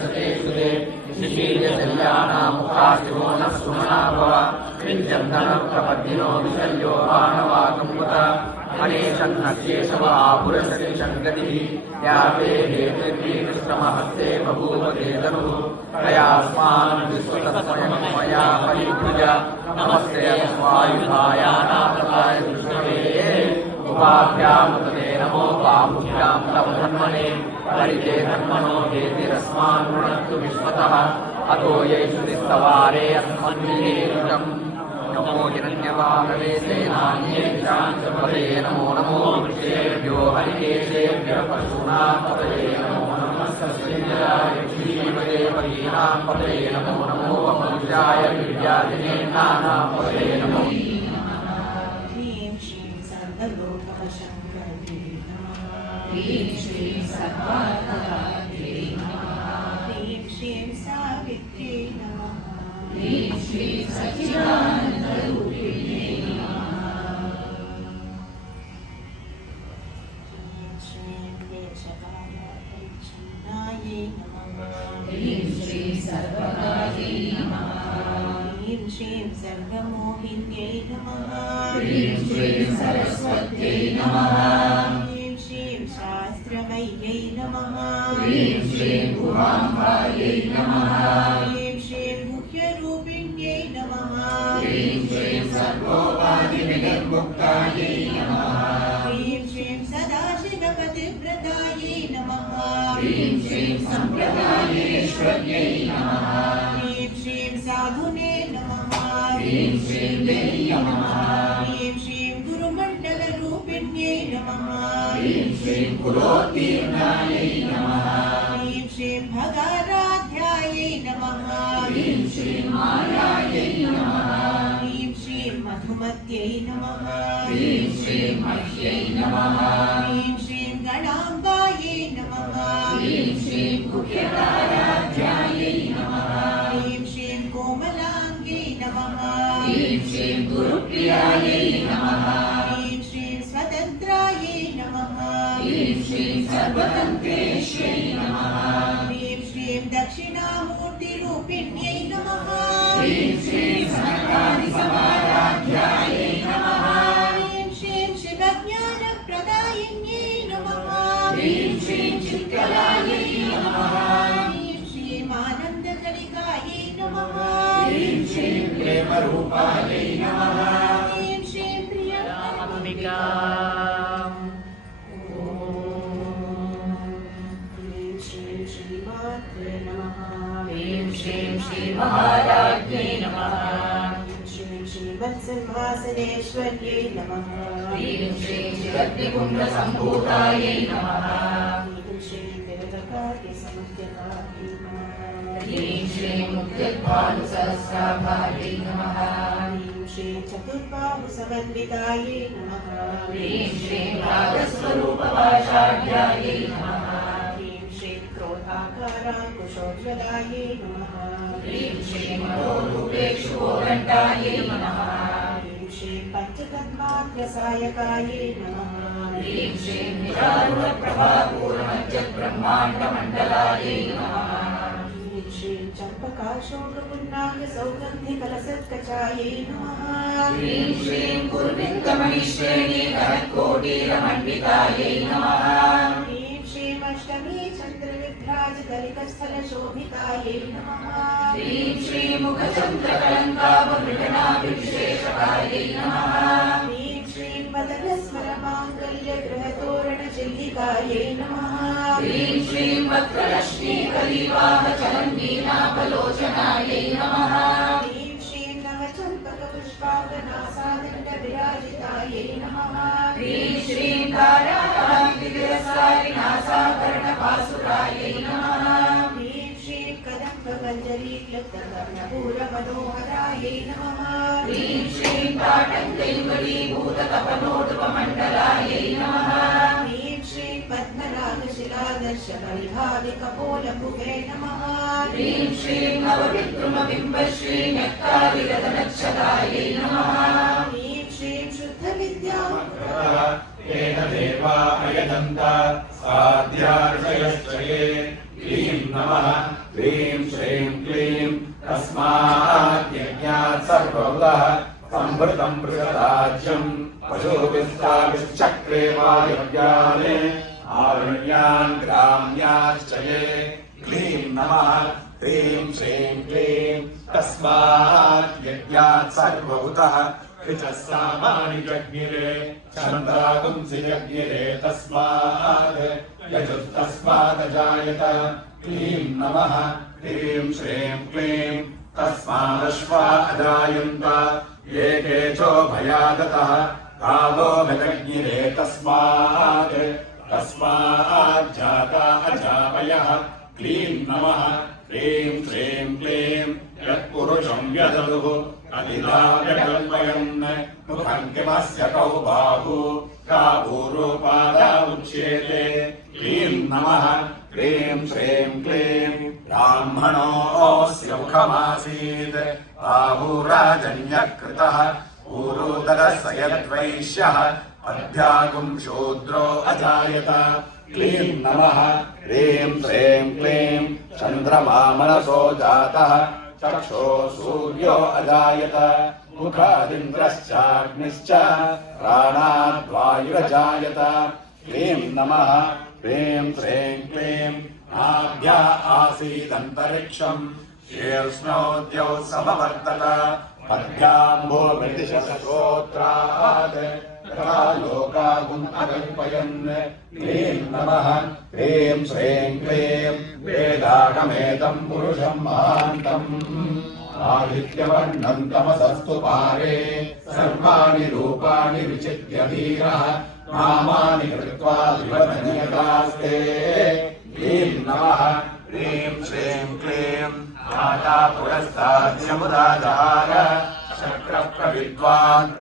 सते सुदे शिशील्यशल्यानामुखाशिवो नः सुमना भव विञ्चन्दनप्रपद्दिनो विशल्यो बाणवाकम्बुत अनेशन्नशेषवा पुरशतिशङ्गतिः या ते हेतिर्वीकृष्णमहस्ते बभूव केतनुः तयास्मान् विश्वतस्मया परिभुज नमस्ते स्वायुधायानाथाय विष्णवे उपाभ्यां तते नमो बाहुभ्यां तव धन्मने परिते धन्मनो हेतिरस्मान् गृणन्तु विश्वतः अतो यैषुतिस्तवारे अस्मन्निरेरुजम् नमो हिरण्यवाहवे सेनान्येषाञ्चपदे नमो नमो वृक्षेभ्यो हरिकेशेभ्यः पशूनां पतये नमो नमः सस्यजाय श्रीमते पतीनां पतये नमो नमो वपुषाय विद्याधिनेनानां पतये नमो ह्रीं श्रीं सर्वलोकवशङ्करी नमः ह्रीं श्रीं सर्वार्थदात्रे नमः ह्रीं श्रीं सावित्र्यै नमः ह्रीं श्रीं सच्चिदानन्दरूपिण्यै नमः ह्रीं श्रीं देशकालपरिच्छिन्नायै नमः ह्रीं श्रीं सर्वकार्यै नमः ह्रीं श्रीं सर्वमोहिन्यै नमः ह्रीं श्रीं सरस्वत्यै नमः ह्रीं श्रीं शास्त्रमय्यै नमः ह्रीं श्रीं गुहाम्बायै नमः ह्रीं श्रीं गुह्यरूपिण्यै नमः ह्रीं श्रीं सर्वोपाधिनिर्मुक्तायै नमः ह्रीं श्रीं सदाशिवपतिव्रतायै नमः ह्रीं श्रीं सम्प्रदायेश्वर्यै नमः ह्रीं श्रीं साधुने नमः ह्रीं श्रीं देवी नमः ह्रीं श्रीं गुरुमण्डलरूपिण्यै नमः ह्रीं श्रीं कुलोत्तीर्णायै नमः ह्रीं श्रीं भगाराध्यायै नमः ह्रीं श्रीं मायायै नमः ह्रीं श्रीं मधुमत्यै नमः ह्रीं श्रीं मह्यै नमः ह्रीं श्रीं गणाम्बायै नमः ह्रीं श्रीं गुह्यकाराध्यायै नमः ह्रीं श्रीं कोमलाङ्ग्यै नमः ह्रीं श्रीं गुरुप्रियायै नमः ह्रीं श्रीं स्वतन्त्रायै नमः ह्रीं श्रीं सर्वतन्त्रेश्वर्यै नमः ह्रीं श्रीं दक्षिणामूर्तिरूपिण्यै नमः ह्रीं श्रीं सनकादिसमाराध्यायै नमः ह्रीं श्रीं शिवज्ञानप्रदायिन्यै नमः ह्रीं श्रीं चित्कलायै नमः ह्रीं श्रीं आनन्दकलिकायै नमः ह्रीं श्रीं प्रेमरूपायै नमः ह्रीं श्रीं प्रियंबिका ह्रीं श्रीं श्रीमात्रे नमः ह्रीं श्रीं श्रीमहाराज्ञै नमः ह्रीं श्रीं श्रीवत्सिंहासनेश्वर्यै नमः ह्रीं श्रीं शिवत्रिपुण्डसम्भूतायै नमः ह्रीं श्रीं विरलकार्यसमुद्यतायै नमः ह्रीं श्रीं मुद्गद्भानुसहस्राभायै नमः ह्रीं श्रीं चतुर्बाहुसमन्वितायै नमः ह्रीं श्रीं रागस्वरूपभाषाढ्यायै नमः ह्रीं श्रीं क्रोधाकाराङ्कुशोज्ज्वलायै नमः ह्रीं श्रीं मनोरूपेक्षुकोदण्डायै नमः ह्रीं श्रीं पञ्चतन्मात्रसायकायै नमः ह्रीं श्रीं निरारुणप्रभापूर्णमज्जब्रह्माण्डमण्डलायै नमः ह्रीं श्रीं चम्पकाशोकपुन्नागसौगन्धिकलसत्कचायै नमः ह्रीं श्रीं गुरुविन्दमणिश्रेणीकरकोटीरमण्डितायै नमः ह्रीं श्रीं अष्टमी चन्द्रविभ्राजकलिकस्थलशोभितायै नमः ह्रीं श्रीं मुखचन्द्रकलङ्काभवृषणाभिविशेषकायै नमः ह्रीं श्रीं वदनस्मरमाङ्गल्यगृहतोरणचिल्लिकायै नमः ह्रीं श्रीं वक्रलक्ष्मीकलिवाहचलन्वीनाभलोचनायै नमः ह्रीं श्रीं नवचम्पकपुष्पावनासादण्डविराजितायै नमः ह्रीं श्रीं ताराकान्तिविरसारिणासाकर्णपासुरायै नमः ह्रीं श्रीं कदम्बकञ्जरीक्लुप्तकर्णपूरमनोहरायै नमः ह्रीं श्रीं ताटङ्कैवलीभूततपनोटुपमण्डलायै नमः ह्रीं श्रीं पद्मरागशिलादर्शपरिभाविकपोलभुवे नमः ह्रीं श्रीं नवविद्रुमबिम्बश्रीं यक्कारिरतनच्छदायै नमः ह्रीं श्रीं शुद्धविद्यां तेन देवा अयदन्त साध्यार्षयश्चये ह्रीं नमः ह्रीं श्रीं क्लीं तस्मात् यज्ञात् सर्वभूतः संभृतं बृहदाज्यं पशुभिस्ताभिश्चक्रे वायव्याने आरण्यान् ग्राम्याश्च ये क्लीं नमः ह्रीं श्रीं क्लीं तस्मात् यज्ञात् सर्वभूतः ऋचः सामानि जज्ञिरे छन्दागुंसि जज्ञिरे तस्मात् यजुस्तस्मादजायत क्लीं नमः ह्रीं श्रीं क्लीं तस्मादश्वा अजायन्त ये केचो भयादतः कालोभिजज्ञिरे तस्माज्जाता अजावयः क्लीं नमः ह्रीं श्रीं क्लीं यत्पुरुषं व्यदलुः अदिलाव्यकल्पयन् मुखं किमस्य कौ बाहु का भूरूपादा उच्येते क्लीं नमः ह्रीं श्रीं क्लीं ब्राह्मणोऽस्य मुखमासीत् बाहुराजन्यकृतः ऊरुदरस्य यद्वैश्यः अभ्यागुं शूद्रो अजायत क्लीं नमः ह्रीं श्रीं क्लीं चन्द्रमा मनसो जातः चक्षो सूर्यो अजायत मुखादिन्द्रश्चाग्निश्च प्राणाद्वायुरजायत क्लीं नमः ह्रीं श्रीं क्लीं नाभ्या आसीदन्तरिक्षं शीर्ष्णोद्यौ समवर्तत पद्भ्याम्भोर्मृतिशश्रोत्रात् तथा लोकागुम् अकल्पयन् क्लीं नमः ह्रीं श्रीं क्लीं वेदागमेतं पुरुषं महान्तम् आदित्यवर्णं तमसस्तु पारे सर्वाणि रूपाणि विचित्य धीरः नामानि कृत्वा विवदनीयतास्ते क्लीं नमः ह्रीं श्रीं क्लीं माता पुरस्ताद्यमुदाधार शक्रप्रविद्वान्